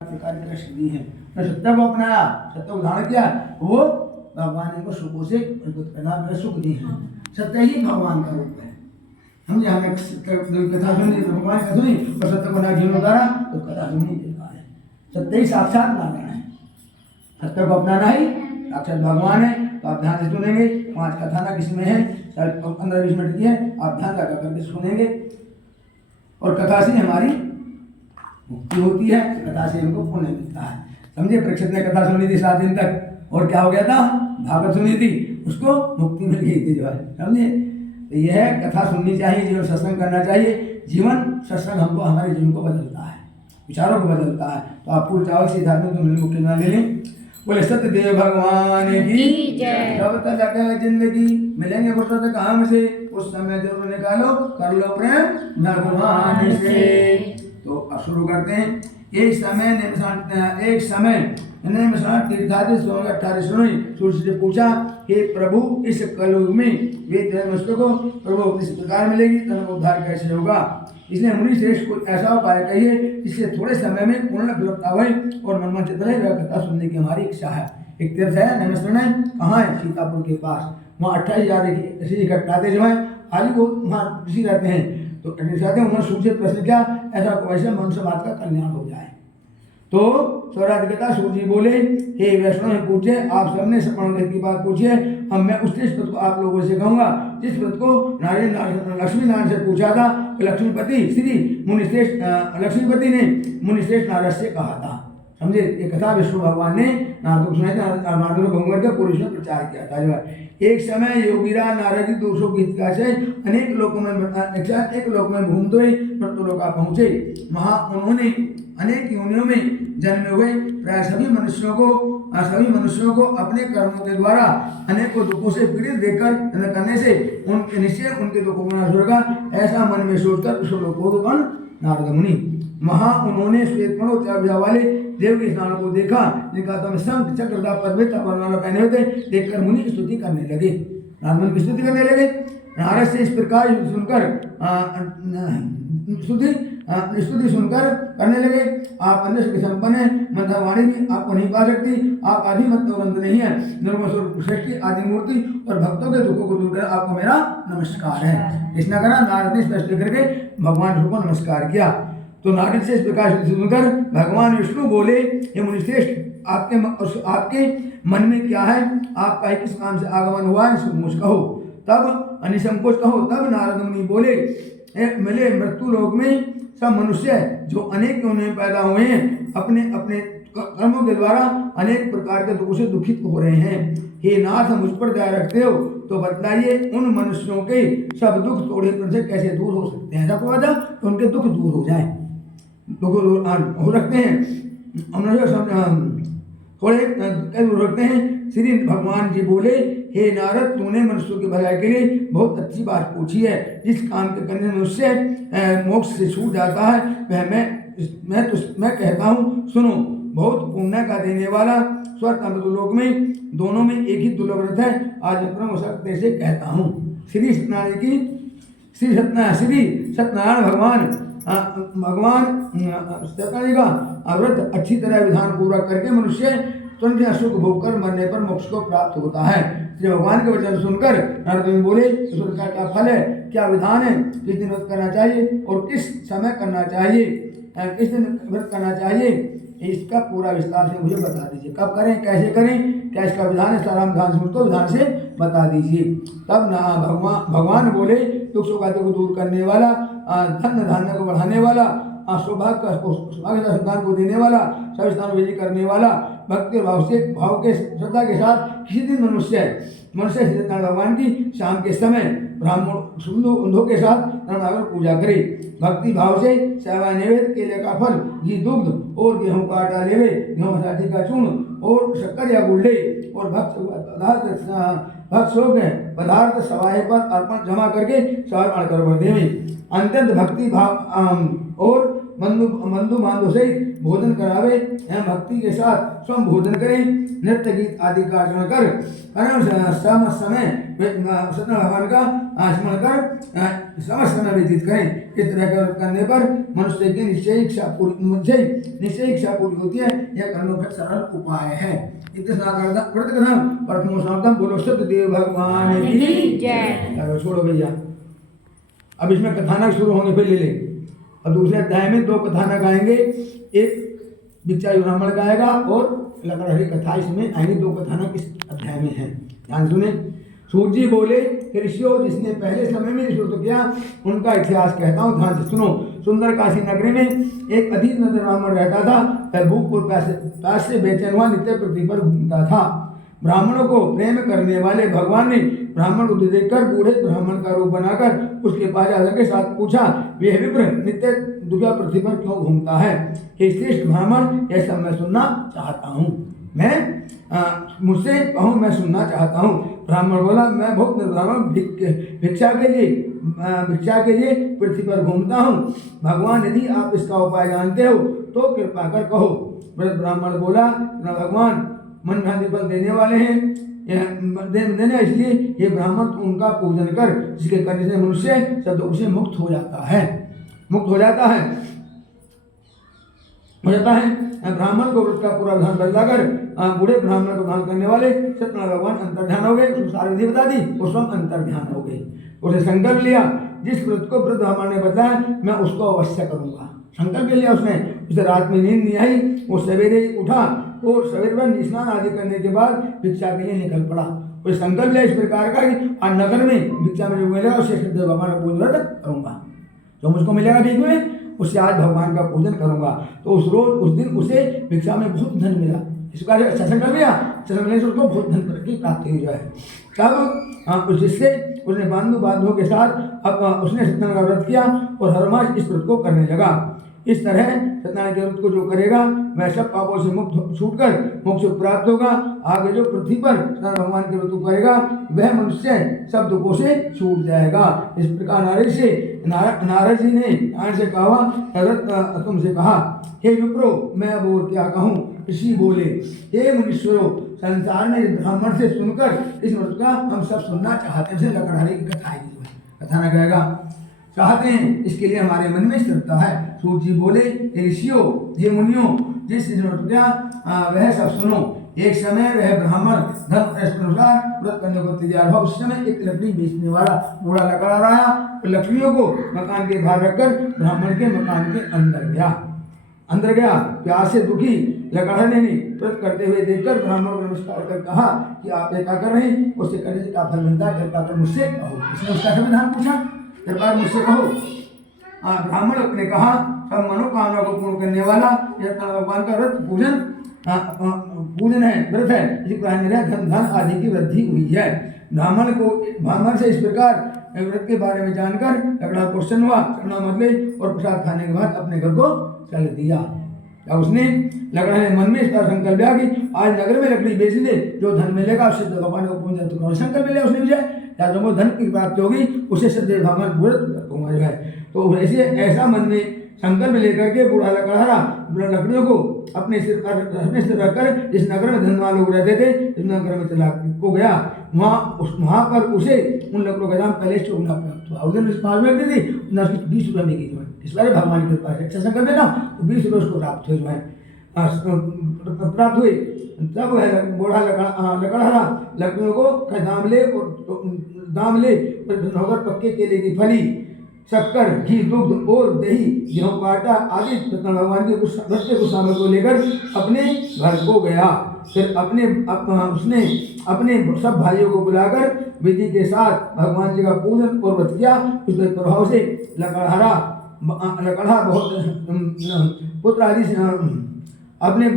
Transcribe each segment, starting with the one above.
कार्य कर सिद्धि है। तो सत्य को अपनाया, सत्य को धारण किया, वो भगवान को सुखों से सुख दी है। सत्य ही भगवान का रूप है। समझे? हमें कथा सुनी, भगवान का सुनी और सत्य को ना जीवन उतारा तो कथा सुन नहीं देता है। सत्य ही साक्षात नारायण है। सत्य को अपनाना ही साक्षात भगवान है। तो आप ध्यान से सुनेंगे। 5 कथा ना किसमें है, 15-20 मिनट की है, आप ध्यान लगा करके सुनेंगे और कथा से हमारी मुक्ति होती है। कथा से हमको पुण्य मिलता है। समझे? परीक्षित ने कथा सुनी थी 7 दिन तक और क्या हो गया था, भागवत सुनी थी, उसको मुक्ति मिल गई थी जो है। समझे? तो यह कथा सुननी चाहिए, जीवन सत्संग करना चाहिए। जीवन सत्संग हमको हमारे जीवन को बदलता है, विचारों को बदलता है। तो आप पूर्ण चावल से धार्मिक तो मुक्ति ना ले लें। बोले सत्यदेव भगवान की जय। जब तक जिंदगी मिलेंगे फुर्सत काम से, उस समय जरूर निकालो, कर लो प्रेम भगवान से। तो शुरू करते हैं। एक समय तीर्थादि 18 सुनी। सूर्य से पूछा, हे प्रभु, इस कलयुग में वेद को प्रभु किस प्रकार मिलेगी, तन को उद्धार कैसे होगा? इसलिए मुनि श्रेष्ठ को ऐसा उपाय कहिए जिससे थोड़े समय में पूर्ण विलुप्त हो और मन चित रहे। वह कथा सुनने की हमारी इच्छा है। एक तीर्थ है नमस्कार, कहाँ है? सीतापुर के पास। वहाँ 28,000 ऋषि इकट्ठाते जो है, आज वो वहाँ ऋषि रहते हैं। तो चाहते हैं उन्होंने सूर्य प्रश्न किया, ऐसा वैसे मनुष्य बात का कल्याण हो जाए। तो स्वराधिकता सूर्य जी बोले, हे वैष्णव ने पूछे, आप सबने श्रवण की बात पूछी है। हम मैं उस व्रत को आप लोगों से कहूंगा जिस व्रत को लक्ष्मी नारायण से पूछा था। लक्ष्मीपति श्री मुनिश्रेष्ठ लक्ष्मीपति ने मुनिश्रेष्ठ नारद से कहा था। समझे? ये कथा विष्णु भगवान ने नारद को सुनाई थी। नारद को घूम करके पूरी में प्रचार किया था जो है। एक समय योगीरा नारद जी 200 की इच्छा से अनेक लोकों में घूमते हुए मृत्युलोका पहुंचे। वहां उन्होंने अनेक योनियों में जन्मे हुए प्राय सभी मनुष्यों को अपने कर्मों के द्वारा अनेकों दुखों से पीड़ित देखकर करने से उनके निश्चय उनके दुखों को नाश होगा, ऐसा मन में सोचकर विश्वलोकोत्पन्न नारद मुनि वहां उन्होंने श्वेतमणि वाले देव के स्नान को देखा, जिनका तुम शंख चक्र पद्म पहने हुए थे। देखकर मुनि की स्तुति करने लगे। नारद मुनि की स्तुति करने लगे। नारद से इस प्रकार सुनकर स्तुति सुनकर करने लगे, आप अन्य शक्ति संपन्न है, मंत्रवाणी भी आपको नहीं पा सकती। आप आदि मत और अंत नहीं है, निर्गुण स्वरूप सृष्टि आदि मूर्ति और भक्तों के दुखों को दूर कर आपको मेरा नमस्कार है। इसने कहा नारद ने स्पष्ट करके भगवान विष्णु को नमस्कार किया। तो नारद से इस प्रकार सुनकर भगवान विष्णु बोले, हे मुनिश्रेष्ठ, आपके मन में क्या है? आपका किस काम से आगमन हुआ है? मुझ कहो, तब अनिसंकोच कहो। तब नारद मुनि बोले, मिले मृत्यु लोक में सब मनुष्य जो अनेक योनियों में पैदा हुए हैं, अपने अपने कर्मों के द्वारा अनेक प्रकार के दुखों से दुखित हो रहे हैं। हे नाथ, मुझ पर दया रखते हो तो बतलाइए, उन मनुष्यों के सब दुख थोड़े से कैसे दूर हो सकते हैं? ऐसा कोई वजह तो उनके दुख दूर हो जाए, दुख हो सकते हैं, थोड़े कैसे दूर रखते हैं? श्री भगवान जी बोले, हे नारद, तूने मनुष्यों की भलाई के लिए बहुत अच्छी बात पूछी है। जिस काम के करने से मनुष्य मोक्ष से छूट जाता है वह मैं कहता हूँ, सुनो। बहुत पुण्य का देने वाला स्वर्ग अमृत लोक में दोनों में एक ही दुर्लभ व्रत है। आज मैं सत्य से कहता हूँ। श्री सत्यनारायण भगवान सत्यनारायण का व्रत अच्छी तरह विधान पूरा करके मनुष्य तुरंत सुख भोग कर मरने पर मोक्ष को प्राप्त होता है। श्री भगवान के वचन सुनकर नारद मुनि बोले, इसका क्या फल है, क्या विधान है, किस दिन व्रत करना चाहिए और किस समय करना चाहिए, किस दिन व्रत करना चाहिए, इसका पूरा विस्तार से मुझे बता दीजिए। कब करें, कैसे करें, क्या इसका विधान है, सारा विधान से मुझको विधान से बता दीजिए। तब भगवान बोले, दुख सुखादि को दूर करने वाला, धन धान्य को बढ़ाने वाला, सौभाग्य संतान को देने वाला, सब स्थान विजय करने वाला, भक्ति भाव के श्रद्धा के साथ किसी दिन मनुष्य सत्यनारायण भगवान की शाम के समय ब्राह्मण सुंदो अंधों के साथ पूजा करे। भक्ति भाव से सेवा नैवेद्य केले का फल, घी दुग्ध और गेहूं का आटा लेवे, गेहूं मसाठी का चूर्ण और शक्कर या गुड़ ले और भक्त पदार्थ सवाए पर अर्पण जमा करके समर्पण कर देवे। अत्यंत भक्ति भाव और बंधु बांधव से भोजन करावे एवं भक्ति के साथ स्वयं भोजन करें। नृत्य गीत आदि का आचरण कर समय सत्यनारायण भगवान का स्मरण कर समस्त समय व्यतीत करें। इस तरह का व्रत करने पर मनुष्य की निश्चय इच्छा पूरी होती है। यह कर्मों का सरल उपाय है। व्रत कथा प्रथमो समाप्तम। बोलो सत्यदेव भगवान की जय। छोड़ो भैया, अब इसमें कथानक शुरू होंगे, फिर ले ले। अब दूसरे अध्याय में 2 कथानक आएंगे, एक भिक्षायु ब्राह्मण गाएगा और लकड़हरी कथा इसमें आएंगे। 2 कथानक इस अध्याय में है, ध्यान सुने। सूत जी बोले, ऋषियों जिसने पहले समय में ऋषित्व किया उनका इतिहास कहता हूँ, ध्यान से सुनो। सुंदर काशी नगरी में एक अधीत नंद ब्राह्मण रहता था। वह भूख और प्यास से बेचैन हुआ नित्य पृथ्वी पर घूमता था। ब्राह्मणों को प्रेम करने वाले भगवान ने ब्राह्मण को देखकर बूढ़े ब्राह्मण का रूप बनाकर उसके पास जाकर के साथ पूछा, वह विप्र नित्य दुर्गा पृथ्वी पर क्यों घूमता है? हे श्रेष्ठ ब्राह्मण, यह सब मैं सुनना चाहता हूँ। मुझसे कहो, मैं सुनना चाहता हूँ। ब्राह्मण बोला, मैं बहुत निर्धन भिक्षा के लिए पृथ्वी पर घूमता हूँ। भगवान यदि आप इसका उपाय जानते हो तो कृपा कर कहो। ब्राह्मण बोला, भगवान मन भ्रांति फल देने वाले हैं, देने इसलिए ये ब्राह्मण उनका पूजन कर, जिसके करने से मनुष्य सब उसे मुक्त हो जाता है। ब्राह्मण को व्रत का पूरा विधान बदलाकर बूढ़े ब्राह्मण को दान करने वाले सत्यनारायण भगवान अंतर्ध्यान हो गए। उसने सारी विधि बता दी, वो स्वयं अंतर्ध्यान हो गए। उसने संकल्प लिया, जिस व्रत को वृद्ध ब्राह्मण ने बताया मैं उसको अवश्य करूंगा। संकल्प लिया उसने। उसे रात में नींद नहीं आई, वो सवेरे उठा और सवेरे में स्नान आदि करने के बाद भिक्षा के लिए निकल पड़ा। वो संकल्प लिया इस प्रकार का कि आज नगर में भिक्षा में जो मिलेगा उससे भगवान का पूजन करूंगा। जो मुझको मिलेगा भीख में उससे आज भगवान का पूजन करूंगा। तो उस दिन उसे भिक्षा में बहुत धन मिला। इस प्रकार अच्छा संकल्प लिया, मिलने से उसको बहुत धन की प्राप्ति हुई है। तब जिससे उसने बांधवों के साथ अब उसने सत्यनारायण का व्रत किया और हर मास इस व्रत को करने लगा। इस तरह सत्यनारायण के व्रत को जो करेगा वह सब पापों से मुक्त छूटकर मोक्ष प्राप्त होगा। आगे जो पृथ्वी पर सत्यनारायण भगवान के व्रत को करेगा वह मनुष्य सब दुखों से छूट जाएगा। इस प्रकार नारद जी ने नारायण से कहा, तुमसे कहा, हे विप्रो मैं अब और क्या कहूँ? ऋषि बोले, हे मुनीश्वरों, संसार में ब्राह्मण से सुनकर इस व्रत का हम सब सुनना चाहते हैं। लकड़हरी की कथा आएगी, कथा न कहेगा, चाहते हैं, इसके लिए हमारे मन में श्रद्धा है। सूत जी बोले, ऋषियों, हे मुनियों, जिस व्रत का वह सब सुनो। एक समय वह ब्राह्मण धर्म व्रत करने को तैयार हुआ। उस समय एक लकड़ी बेचने वाला बूढ़ा लकड़ा आया, तो लकड़ियों को मकान के बाहर रखकर ब्राह्मण के मकान के अंदर गया। प्यास से दुखी लकड़हारे ने व्रत करते हुए देखकर ब्राह्मण को नमस्कार कर कहा कि आप क्या कर रहे हैं? उससे करने से क्या फल मिलता है? कृपा कर मुझसे कहो। इसने उसका समाधान पूछा, कृपा मुझसे कहो। ब्राह्मण ने कहा, सब मनोकामना को पूर्ण करने वाला यह भगवान का व्रत पूजन है, व्रत है। इसी प्रकार मेरा धन आदि की वृद्धि हुई है। ब्राह्मण से इस प्रकार व्रत के बारे में जानकर लकड़ा प्रसन्न हुआ, और प्रसाद खाने के बाद अपने घर को चल दिया। अब उसने लकड़ा ने मन में इसका संकल्प लिया कि आज नगर में लकड़ी बेच ले, जो धन मिलेगा उससे भगवान को पूजन करूंगा। संकल्प लिया उसने विजय, या जो धन की प्राप्ति होगी उसे सदैव भगवान व्रत करूंगा जो है। तो ऐसा मन में संकल्प लेकर के बूढ़ा लकड़हारा लकड़ियों को अपने सिर रखकर जिस नगर में धनवान लोग रहते थे, इस नगर में चला को गया। वहाँ पर उसे उन लकड़ों का दाम पहले चुगना प्राप्त हुआ। उधर 5 में थी, 20 रुपये में की जो है। इस बार भगवान के पास अच्छा संकल्प लेना तो 20 रुपये उसको प्राप्त हुए जो है, प्राप्त हुए। तब वह बूढ़ा लकड़हारा लकड़ियों को दाम ले होकर पक्के केले की फली, शक्कर, घी, दुग्ध और दही, गेहूं का आटा आदि भगवान के कुछ सामग्री को लेकर अपने घर को गया। फिर उसने अपने सब भाइयों को बुलाकर विधि के साथ भगवान जी का पूजन और व्रत किया। उसके प्रभाव से लकड़हारा बहुत पुत्र आदि अपने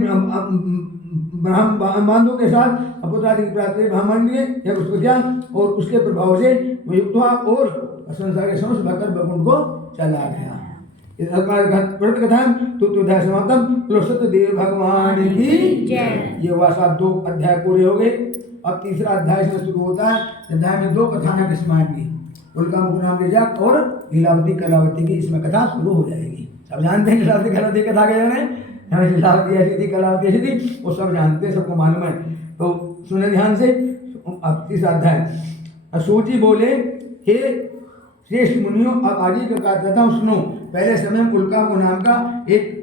बांधवों के साथ पुत्र आदि की प्राप्ति ब्राह्मण ने उसको किया और उसके प्रभाव से युक्त हुआ और संसार के समस्त भक्त भगवान को चला गया। व्रत कथा तुतुध्याय समाप्तम। सत्यदेव भगवान की जय। ये हुआ साहब 2 अध्याय पूरे हो गए। अब तीसरा अध्याय से शुरू होता है। अध्याय में 2 कथानक इसमें आएंगी, उनका मुखनाम रेजक और लीलावती कलावती की इसमें कथा शुरू हो जाएगी। सब जानते हैं लीलावती कलावती कथा के जाने, लीलावती ऐसी थी, कलावती ऐसी थी, वो सब जानते हैं, सबको मालूम है। तो सुने ध्यान से। अब तीसरा अध्याय, सूची बोले, हे श्रेष्ठ मुनियों, अब आगे का कहता था सुनो। पहले समय में उल्का को नाम का एक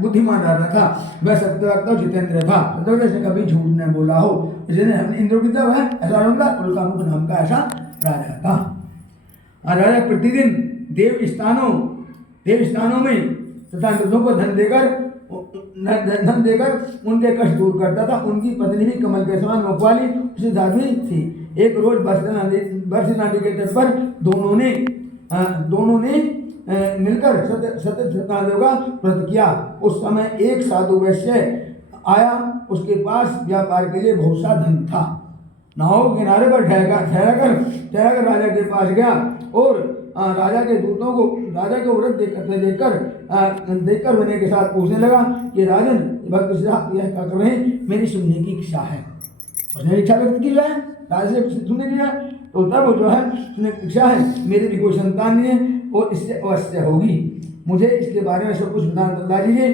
बुद्धिमान राजा था, वह सत्यवक्ता जितेंद्र था, मतलब जैसे कभी झूठ न बोला हो, इसलिए हमने इंद्र की तरह है ऐसा होगा। उल्का नाम का ऐसा राजा था। राजा प्रतिदिन देव स्थानों में तथा मृतों को धन देकर उनके कष्ट दूर करता था। उनकी पत्नी भी कमल के समान मुख वाली प्रसिद्ध आदमी थी। एक रोज बरसी नदी के तट पर दोनों ने मिलकर सत्यनारायण का व्रत किया। उस समय एक साधु वैश्य आया, उसके पास व्यापार के लिए बहुत सा धन था। नाव किनारे पर ठहरा कर राजा के पास गया और राजा के दूतों को राजा के व्रत देखकर विनय के साथ पूछने लगा कि राजन, भक्त यह क्या कर रहे हैं, मेरी सुनने की इच्छा है। उसने इच्छा व्यक्त की है राजा से सुनने की है, तो तब जो है सुनने की इच्छा है, मेरी भी कोई संतान नहीं है और इससे अवश्य होगी, मुझे इसके बारे में सब कुछ बताइए।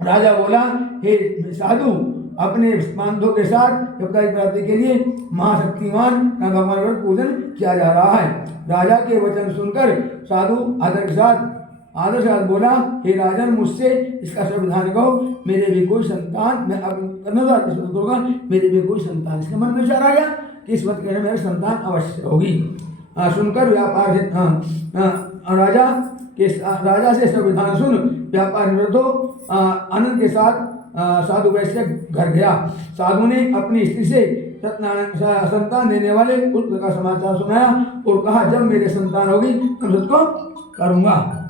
राजा बोला, हे साधु, अपने बांधों के साथ प्राप्ति के लिए महाशक्तिमान भगवान का पूजन किया जा रहा है। राजा के वचन सुनकर साधु आदर के साथ बोला, हे राजन, मुझसे इसका संविधान कहो, मेरे भी कोई संतान, मैं अब मेरे भी कोई संतान। इसके मन में विचार आ गया कि इस वक्त कहने मेरे संतान अवश्य होगी। सुनकर राजा से संविधान सुन व्यापार निवृत्त हो आनंद के साथ साधु वैश्य घर गया। साधु ने अपनी स्त्री से संतान देने वाले पुत्र का समाचार सुनाया और कहा, जब मेरे संतान होगी तब व्रत को करूंगा।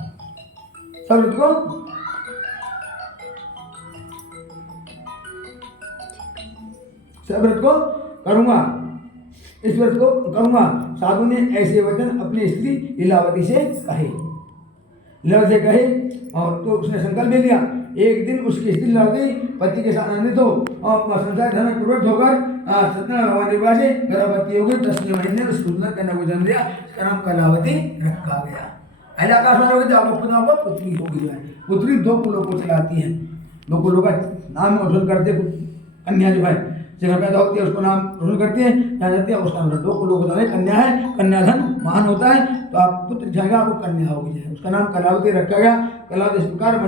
इस व्रत को करूंगा। साधु ने ऐसे वचन अपनी स्त्री लीलावती से कहे और तो उसने संकल्प ले लिया। एक दिन उसकी स्त्री लीलावती पति के साथ आनंदित हो और संसार धन में प्रवृत्त होकर सत्यनारायण भगवान के पास गर्भवती हो गई। 10वें महीने में सुंदर कन्या को जन्म दिया, इसका नाम कलावती रखा गया। पुत्री होगी, पुत्री 2 कुलों को चलाती है, 2 कुलों का नाम रोशन करते। कन्या जो है जगह पैदा होती है उसको नाम रोशन करती है, क्या जाती है उसका नाम 2 कुलों को कन्या है। कन्याधन महान होता है, तो आप पुत्र जाएगा आपको कन्या होगी, उसका नाम कलावती रखा गया। कलावती इस प्रकार का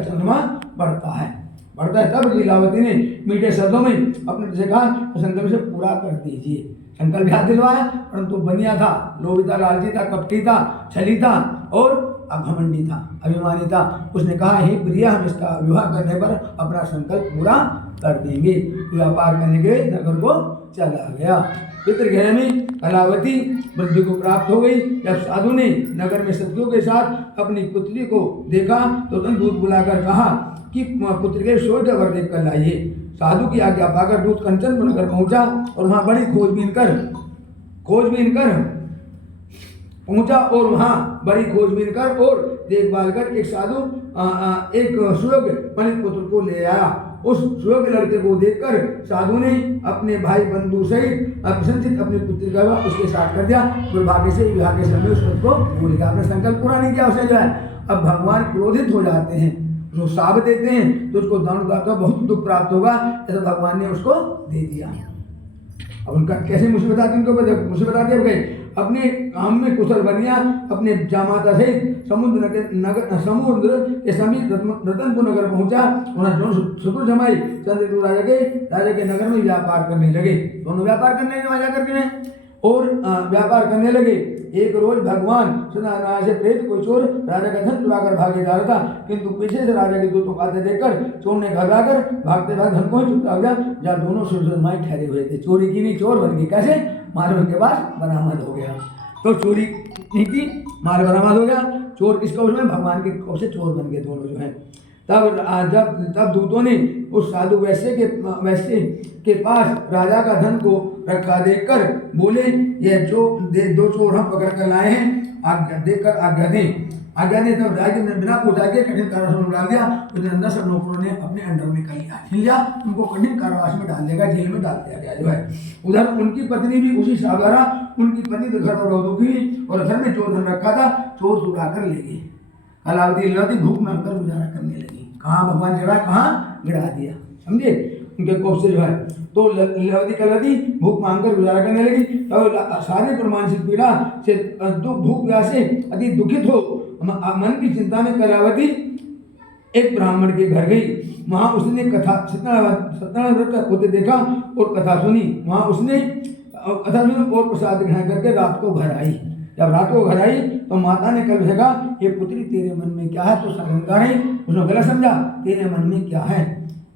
चंद्रमा बढ़ता है। तब लीलावती ने मीठे शब्दों में अपने से कहा, संकल्प से पूरा कर दीजिए। संकल्प याद दिलवाया, परंतु बनिया था, लोभी था, लालची था, कपटी था, छली था और घमंडी था, अभिमानी था। उसने कहा, हे प्रिया, हम इसका विवाह करने पर अपना संकल्प पूरा कर देंगे। व्यापार करने के नगर को चला गया। पितृगृह में कलावती वृद्धि को प्राप्त हो गई। जब साधु ने नगर में सत्यों के साथ अपनी पुत्री को देखा तो दूत बुलाकर कहा कि पुत्री के शोध वर देख कर लाइए। साधु की आज्ञा पाकर दूत कंचनपुर नगर पहुंचा और वहां बड़ी खोजबीन कर और देखभाल कर एक साधु एक सुयोग्य पंडित पुत्र को ले आया। उस सुयोग्य लड़के को देखकर साधु ने अपने भाई बंधु सहित प्रसन्नचित्त अपनी पुत्री का विवाह उसके साथ कर दिया। दुर्भाग्य से विवाह के समय उस को भूल गया, अपने संकल्प पूरा नहीं किया। उसे जो है अब भगवान क्रोधित हो जाते हैं, जो साब देते हैं तो उसको दंड का बहुत दुख प्राप्त होगा, ऐसा भगवान ने उसको दे दिया। अब उनका कैसे मुसीबत आती है, उनको मुसीबत आती है। अपने काम में कुशल बनिया अपने जामाता सहित समुद्र के समीप रतनपुर नगर पहुंचा। उन्होंने शुक्र जमाई चंद्रपुर राजा के नगर में व्यापार करने लगे। दोनों व्यापार करने करने लगे। एक रोज भगवान सत्यनारायण से प्रेरित कोई चोर राजा का धन चुराकर भागे जा रहा था, किंतु पीछे से राजा के दूतों को आते देखकर चोर ने घबराकर भागते धन को ही चुरा गया, जहाँ दोनों सुरजमाई ठहरे हुए थे। चोरी की नहीं, चोर बन गए। कैसे? माल उनके पास बरामद हो गया। तो चोरी नहीं की, माल बरामद हो गया। चोर किसको उसमें भगवान के कोप से चोर बन गए दोनों जो है। तब दूतों ने उस साधु वैश्य के पास राजा का धन को रखा देखकर बोले, ये जो 2 चोर हम पकड़ कर लाए हैं, आज्ञा दें। तब राजा ने बिना पूछा के कठिन कारावास में डाल दिया। उसने अंदर सब नौकरों ने अपने अंडर में कर लिया, उनको कठिन कारावास में डाल देगा, जेल में डाल दिया गया जो है। उधर उनकी पत्नी भी उसी सावधारा, उनकी पत्नी तो घर पर बहुत दुखी और घर में जो धन रखा था चोर चुरा कर ले गए। कलावती भूख में अंतर गुजारा करने लगी। कहाँ भगवान जगह कहाँ गिरा दिया, समझे। उनके कोप से जो है। तो लीलावती कलवती भूख मांगकर गुजारा करने लगी। तब शारीरिक और मानसिक पीड़ा से भूख प्यास से अति दुखित हो मन की चिंता में कलावती एक ब्राह्मण के घर गई। वहां उसने कथा सत्यनारायण व्रत होते देखा और कथा सुनी। वहां उसने कथा सुनी और प्रसाद ग्रहण करके रात को घर आई। जब रात को घर आई तो माता ने कल से कहा, ये पुत्री तेरे मन में क्या है? तो शंका नहीं, उसने गलत समझा, तेरे मन में क्या है?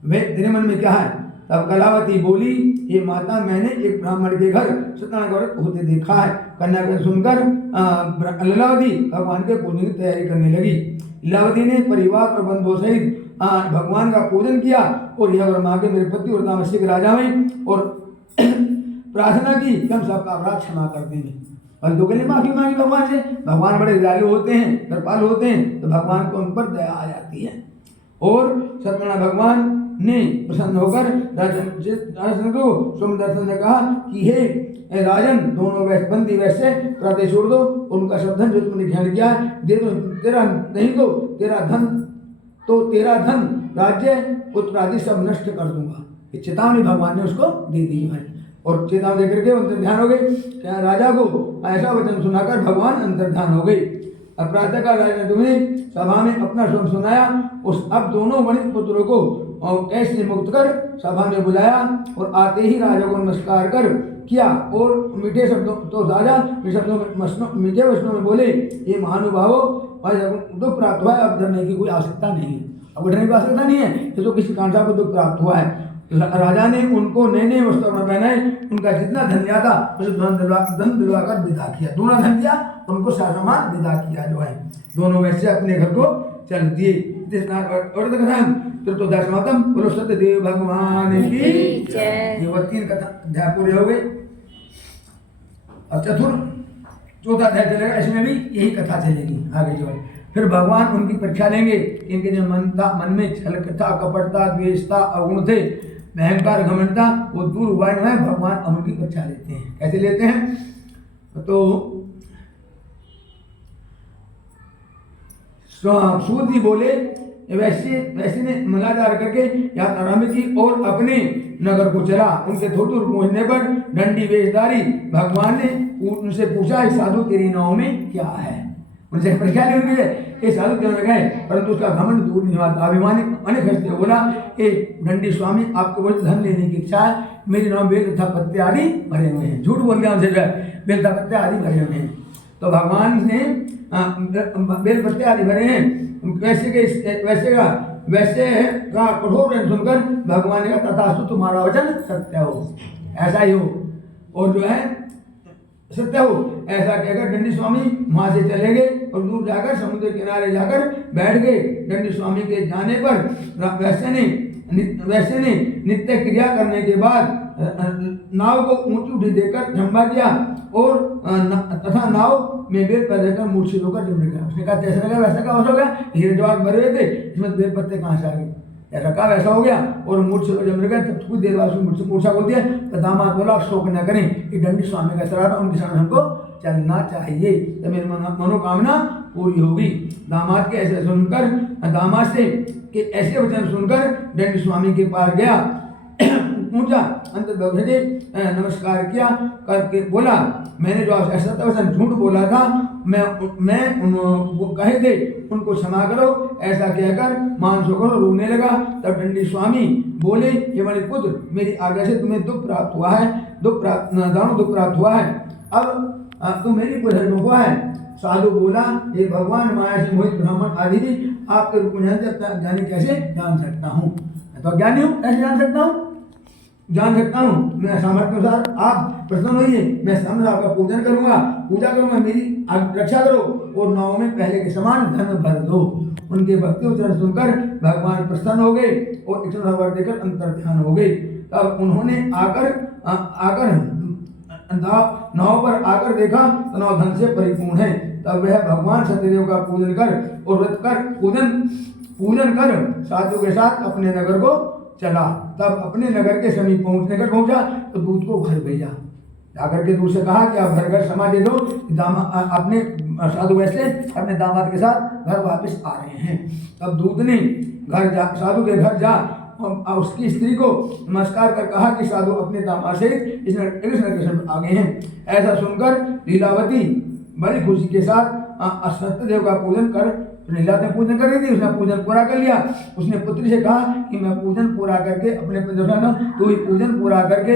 वे तेरे मन में क्या है? तब कलावती बोली, ये माता, मैंने एक ब्राह्मण के घर सत्यनारायण व्रत होते देखा है। कन्या को सुनकर लीलावती भगवान के पूजन की तैयारी करने लगी। लीलावती ने परिवार और बंधुओं सहित भगवान का पूजन किया और यह वर मांगे मेरे पति और तामसिक राजा में और प्रार्थना की कि हम सबका अपराध क्षमा कर देंगे। बंधुओं के लिए माफी मांगी भगवान से। भगवान बड़े दयालु होते हैं, कृपालु होते हैं, तो भगवान को उन पर दया आ जाती है। और सत्यनारायण भगवान ने प्रसन्न होकर राजन को सोमदर्शन ने कहा कि हे राजन, दोनों बंदी वैसे प्रातः छोड़ दो, उनका सब धन जो तुमने ध्यान किया दे दो। तेरा नहीं तो तेरा धन राज्य पुत्र आदि सब नष्ट कर दूंगा। ये चेतावनी भगवान ने उसको दे दी है। और चेतावनी देकर के अंतर्ध्यान हो गए। क्या राजा को ऐसा वचन सुनाकर भगवान अंतर्ध्यान हो गए। अब प्रातः काल राजा ने तुम्हें सभा में अपना स्वयं सुनाया। उस अब दोनों वणिक पुत्रों को कैसे मुक्त कर सभा में बुलाया और आते ही राजा को नमस्कार कर किया और मीठे शब्दों तो राजा मीठे वचनों में बोले, ये महानुभावों, दुख प्राप्त हुआ है, अब डरने की कोई आवश्यकता नहीं है। अब डरने की आवश्यकता नहीं है, तो किसी कांसा को दुख प्राप्त हुआ है। राजा ने उनको नए नए वस्त्र पहनाए, उनका जितना धन दिया था उसे धन दिलवाकर विदा किया। दोनों धन दिया, उनको सामान विदा किया जो है। दोनों वैसे अपने घर को चल दिए। दशमातम बोलो सत्यदेव भगवान की जय। ये 3 कथा अध्याय पूरे हो गए। अब चौथा अध्याय चलेगा, इसमें भी यही कथा चलेगी आगे जो है। फिर भगवान उनकी परीक्षा लेंगे। इनके जो मन में छल था, कपटता, द्वेष था, अवगुण थे, अहंकार, घमंड था, वो दूर हुआ है। भगवान उनकी परीक्षा लेते हैं। कैसे लेते हैं? तो सूत जी बोले, वैसे ने मंगलाचार करके यात्रा आरंभ की और अपने नगर को चला। उनके थोड़ी दूर पहुंचने पर दंडी वेशधारी भगवान ने उनसे पूछा, साधु तेरी नाव में क्या है? उनसे परीक्षा ली उनके, ये साधु क्यों गए? परंतु उसका घमंड दूर नहीं हुआ। अभिमानी अनेक हंसते बोला, ए दंडी स्वामी, आपको बहुत धन लेने की इच्छा है। मेरी नाव बेल तथा पत्ते आदि भरे हुए हैं। झूठ बोल गया उनसे, बेल तथा पत्ते आदि भरे हुए हैं। तो भगवान ने बेल पत्ते आदि भरे हैं। वैसे का कठोर सुनकर भगवान ने कहा, तथास्तु, तुम्हारा वचन सत्य हो, ऐसा ही हो। और जो है सत्य हो, ऐसा कहकर दंडी स्वामी वहां से चले गए और दूर जाकर समुद्र किनारे जाकर बैठ गए। दंडी स्वामी के जाने पर वैसे ने नित्य क्रिया करने के बाद नाव को ऊंची उठी देकर झंबा किया और तथा नाव में बेल पर रहकर मूर्छित होकर जम गया। उसने कहा, जैसा लगा वैसा का हो गया। हीरे जवाहर भरे हुए थे, इसमें बेल पत्ते कहाँ से आ गए? ऐसा कहा वैसा हो गया और मूर्छित होकर जम गया। तब कुछ देर बाद मूर्छा बोलती है। तो दामाद बोला, शोक न करें, ये दंडी स्वामी का सलाह था, उनके साथ हमको चलना चाहिए, तो मेरी मनोकामना पूरी होगी। दामाद के ऐसे सुनकर, दामाद से के ऐसे वचन सुनकर दंडी स्वामी के पास गया, पूछा, अंत भेजे, नमस्कार किया करके बोला, मैंने जो ऐसा वचन झूठ बोला था, मैं वो कहे थे, उनको क्षमा करो। ऐसा कहकर मांस होकर रोने लगा। तब दंडी स्वामी बोले, ये मेरे पुत्र, मेरी आज्ञा से तुम्हें दुख प्राप्त हुआ है, दुख प्राप्त हुआ है। अब तुम मेरी कोई हुआ है। साधु बोला, हे भगवान, माया से मोहित ब्राह्मण आदि भी आपके रूप में जाने कैसे जान सकता हूँ? मैं तो ज्ञानी हूँ, कैसे जान सकता हूँ? जान सकता हूँ, मैं सामर्थ्य अनुसार आप प्रसन्न होइए, मैं सामने आपका पूजा करूंगा, मेरी रक्षा करो और नाव में पहले के समान धन भर दो। उनके भक्ति उच्चारण सुनकर भगवान प्रसन्न हो गए और इतना वर देकर अंतर्ध्यान हो गए। तब उन्होंने आकर नाव पर आकर देखा तो नाव धन से परिपूर्ण है। तब वह भगवान सत्यदेव का पूजन कर और व्रत कर पूजन कर साधु के साथ अपने नगर को चला। तब अपने नगर के समीप पहुंचा तो दूत को घर भेजा। जाकर के दूत से कहा कि आप घर समा दे दो, अपने साधु वैसे अपने दामाद के साथ घर वापस आ रहे हैं। तब दूत ने साधु के घर जा उसकी स्त्री को नमस्कार कर कहा कि साधु अपने दामाद से इस कृष्ण आ गए हैं। ऐसा सुनकर लीलावती बड़ी खुशी के साथ सत्यदेव का पूजन कर, लीला ने पूजन कर रही थी, उसने पूजन पूरा कर लिया। उसने पुत्री से कहा कि मैं पूजन पूरा करके अपने तो ही पूजन पूरा करके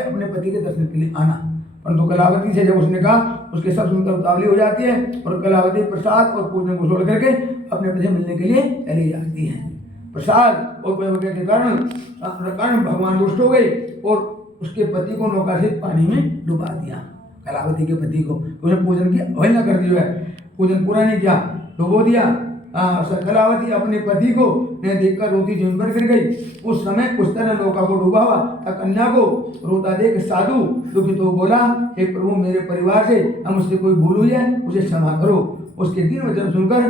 अपने पति के दर्शन के लिए आना। परंतु कलावती से जब उसने कहा, उसके सब सुनकर उतावली हो जाती है और कलावती प्रसाद और पूजन को छोड़ करके अपने पति से मिलने के लिए चली जाती है। प्रसाद और पूजन के कारण भगवान रुष्ट हो गए और उसके पति को नौका से पानी में डुबा दिया। कलावती के पति को उसने पूजन की अवहेलना कर दी है, पूजन पूरा नहीं किया, डुबो दिया। कलावती अपने पति को देखकर रोती जमीन पर गिर गई। उस समय उस तरह नौका को डूबा हुआ कन्या को रोता देख साधु दुखित तो बोला, हे प्रभु, मेरे परिवार से हम उससे कोई भूल हुई है, उसे क्षमा करो। उसके 3 वचन सुनकर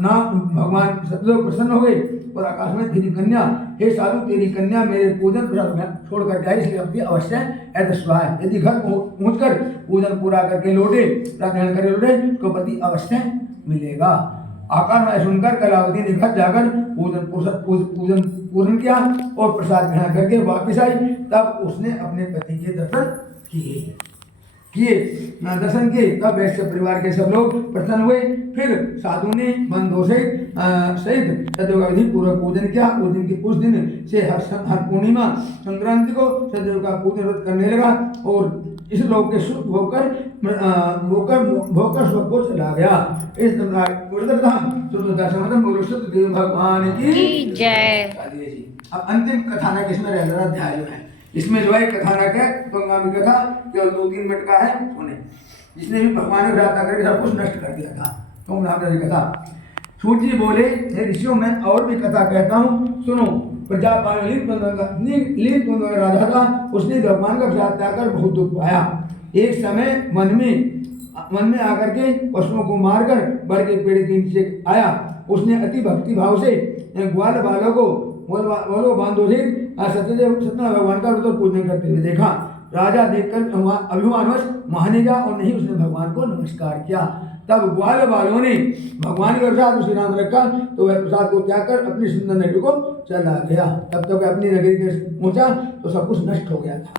ना भगवान सतदेव प्रसन्न हो गए और आकाश में तेरी कन्या, हे साधु, तेरी कन्या मेरे पूजन छोड़ करके आई, इसलिए अपनी अवश्य ऐसा है। यदि घर पहुँच कर पूजन पूरा करके लौटे, ग्रहण करके लौटे, तो पति अवश्य मिलेगा। आकाश में सुनकर कलावती ने घर जाकर पूजन पूर्ण किया और प्रसाद ग्रहण करके वापस आई। तब उसने अपने पति के दर्शन किए दर्शन किए। तब वैश्य परिवार के सब लोग प्रसन्न हुए। फिर साधु ने बंधुओं से सहित सदैव का विधि पूर्वक पूजन किया। उस दिन से हर पूर्णिमा संक्रांति को सदैव का पूजन करने लगा और इस लोक के सुख भोकर स्वर्ग को चला गया। इस देव भगवान की जय। अब अंतिम कथानक इसमें रह रहा अध्याय जो है, इसमें जो है कथानक है गंगामी कथा, केवल 2-3 मिनट का है। उन्हें जिसने भी भगवान ने व्रत आकर सब कुछ नष्ट कर दिया था, तो कथा। सूर्य जी बोले, हे ऋषियों, मैं और भी कथा कहता हूँ, सुनो। प्रजापाल राजा था, उसने भगवान का व्रत त्यागकर बहुत दुख पाया। एक समय वन में आकर के पशुओं को मारकर बड़ के पेड़ के नीचे आया। उसने अति भक्ति भाव से ग्वाल बालों को बांधो से सत्यदेव भगवान का पूजन करते हुए देखा। राजा देखकर अभिमानवश महाने जा और नहीं उसने भगवान को नमस्कार किया। तब ग्वाल बालों ने भगवान के प्रसाद उसे नाम रखा, तो वह प्रसाद को त्याग कर अपनी सुंदर नगरी को चला गया। तब तक अपनी नगरी के पहुंचा तो सब कुछ नष्ट हो गया था।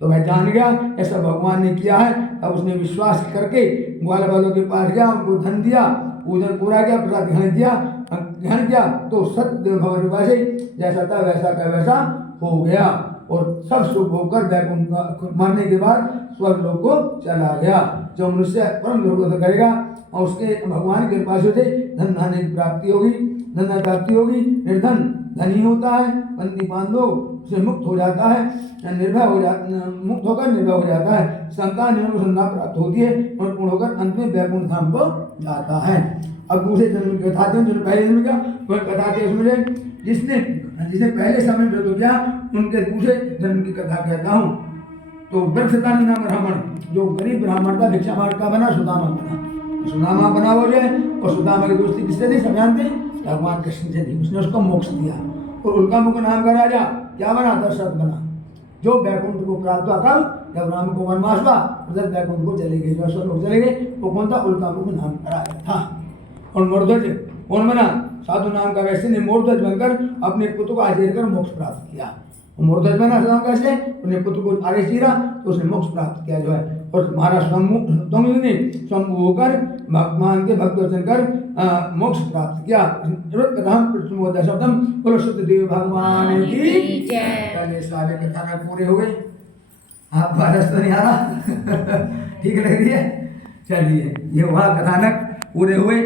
तो वह जान गया ऐसा भगवान ने किया है। तब उसने विश्वास करके ग्वाल बालों के पास गया, उनको धन दिया, पूजन पूरा किया, प्रसाद ग्रहण किया तो सत्य भगवान से जैसा था वैसा का वैसा हो गया और सब सुख होकर वैकुंठ मरने के बाद स्वर्ग लोक को चला गया। जो मनुष्य परम लोक करेगा और उसके भगवान के कृपा से धन धान्य की प्राप्ति होगी। निर्धन धनी होता है, बंदी बांधो उसे मुक्त हो जाता है, मुक्त होकर निर्भय हो जाता है, संतान संतान प्राप्त होती है और पूर्ण होकर अंत में वैकुंठ धाम को जाता है। अब दूसरे जन्म की कथा जो पहले जन्म का वह कथा थे, उसमें जिसने पहले समय व्रत किया उनके दूसरे जन्म की कथा कहता हूँ। तो वृक्षतानी नाम ब्राह्मण, जो गरीब ब्राह्मण था, भिक्षा मार्ग का बना, सुदामा बना हो जाए। और सुदामा की दोस्ती किससे थी, सब जानते हैं, भगवान कृष्ण से थी। उसने उसको मोक्ष दिया और उल्कामुख नाम का राजा क्या बना, दशरथ बना, जो वैकुंठ को प्राप्त हुआ। कब, जब राम को वनवास हुआ उधर वैकुंठ को चले गए, जो लोग चले गए। वो कौन था, उल्कामुख नाम का राजा था। और मोरध्वज कौन बना, साधु नाम का वैसे ने मोरध्वज बनकर अपने पुत्र को आदेश कर मोक्ष प्राप्त किया। मोरध्वज बना नाम कैसे, अपने पुत्र को आदेश दिया तो उसने मोक्ष प्राप्त किया जो है। और महाराज शंभु होकर भगवान के भक्त वचन कर मोक्ष प्राप्त किया। बोलो सत्यदेव भगवान की जय। सारे कथानक पूरे हो गए। आप भारत तो नहीं आ रहा ठीक लग रही है। चलिए, ये वहाँ कथानक पूरे हुए।